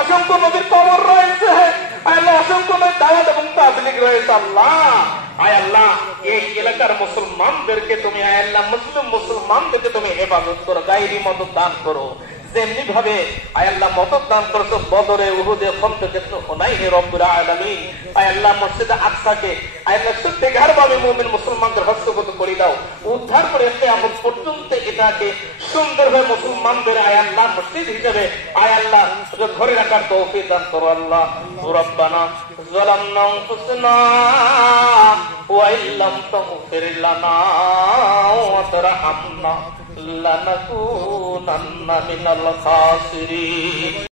অসংখ্য নবীর কবর রয়েছে, আল্লাহ অসংখ্য নবীর দাওয়াত এবং তাবলীগ রয়েছে। আল্লাহ আয় আল্লাহ এই এলাকার মুসলমানদেরকে তুমি আয় আল্লাহ মুসলমানদেরকে তুমি হেফাজত করো, গায়রি মদদ দান করো, যেমনি ভাবে আয় আল্লাহ মদদ দান করেছো বদরে, উহুদে, খন্দকে, হুনাইনে রব্বুল আলামিন। আয় আল্লাহ মসজিদে আকসাকে আয় আল্লাহ সত্যিকারভাবে মুমিন মুসলমানদের হস্তগত করে দাও, উদ্ধার করে কিয়ামত পর্যন্ত এটাকে সুন্দরভাবে মুসলমানদের আয় আল্লাহ মসজিদ হিসেবে আয় আল্লাহ ধরে রাখার তৌফিক দান করো। আল্লাহ রব্বানা যালামনা আনফুসানা ওয়া ইল্লাম তাগফির লানা ওয়া তারহামনা লানাকুনান্না মিনাল খাসিরিন।